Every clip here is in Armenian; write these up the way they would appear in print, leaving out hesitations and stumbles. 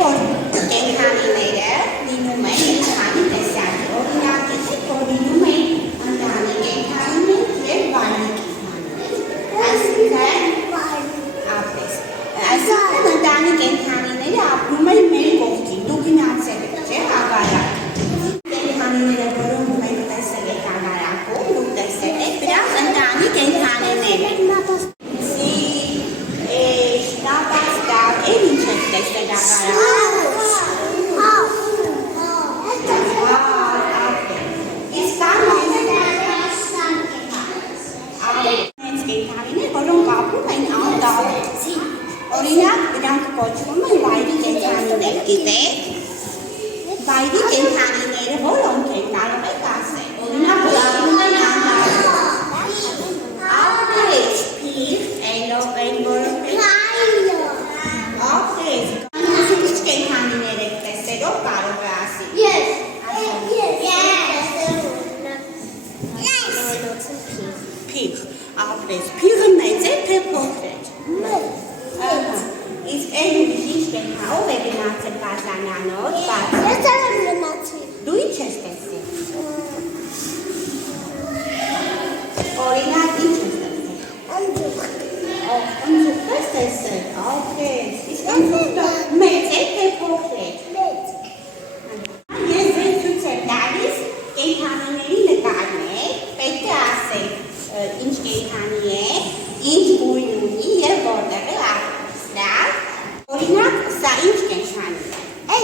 որ կենդանիները լինում են մի քանի տեսակի, օրինակ որ լինում են ընտանի կենդանիներ և վայրի կենդանիներ, այսինքն ընտանի կենդանիները ապրում են մեր կողքին, դու գնացել եք, չէ՞, հագարակ, կենդանիները, որոնք մենք տեսել եք հագարակում, դուք տեսել եք, դրանք ընտանի կենդանիներ են, ինչ եք տեսել հագարակում, որոնք ապրում են անտառում, օրինակ դրանք կոչվում են վայրի կենդանիներ, գիտեք, վայրի կենդանիները որոնք են կարող եք ասել, օրինակ ապրում են անտառում, ապրեց, փիղ, էլով են որոնք են, ապրեց, ինչ կենդանիներ եք տեսելով կարող է ասել, փիղ, ապրեց, փիղը մեծ է, թե փոքր է, իսկ այն ինչ կենքով է գնացել բազանանոց, դու ինչ ես տեսել, օրինակ ինչ ես տեսել, ընձուղ ես տեսել, ապրեց, իսկ ընձուղը մեծ է, թե փոքր է, ես ձեզ ցույց եմ տալիս կենդանիների նկարներ, պետք է ասել ինչ կենդանի է, ինչ գույն ունի և որտեղ է ապրում, լավ, օրինակ սա ինչ կենդանի է,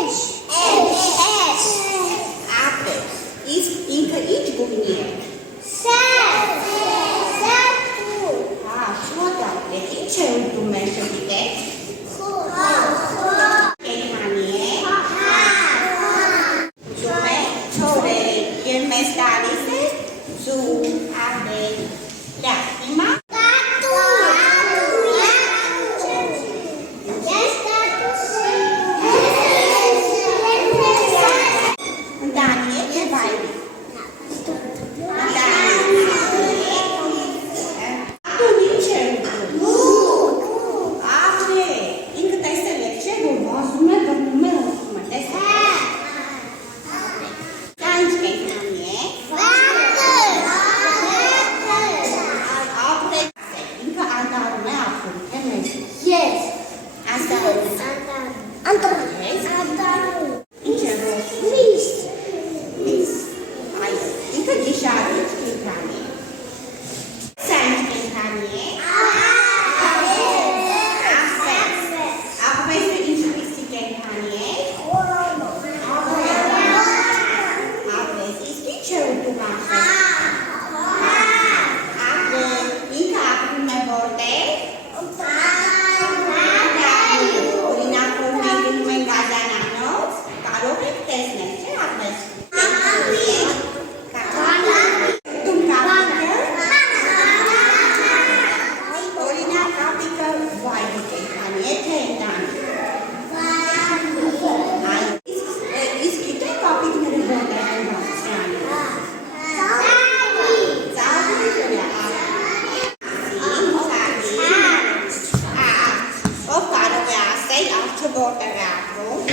ապրեց, իսկ ինքը ինչ գույնի է, շոտ ապրեց, ինչ է ուտում է չգիտեք, կենդանի է, ուտում է, չոր է, և մեզ տալիս է, զու, ապրեց, լավ, հիմա Ով կարող է ասել, աղջը որտեղ է ապրում։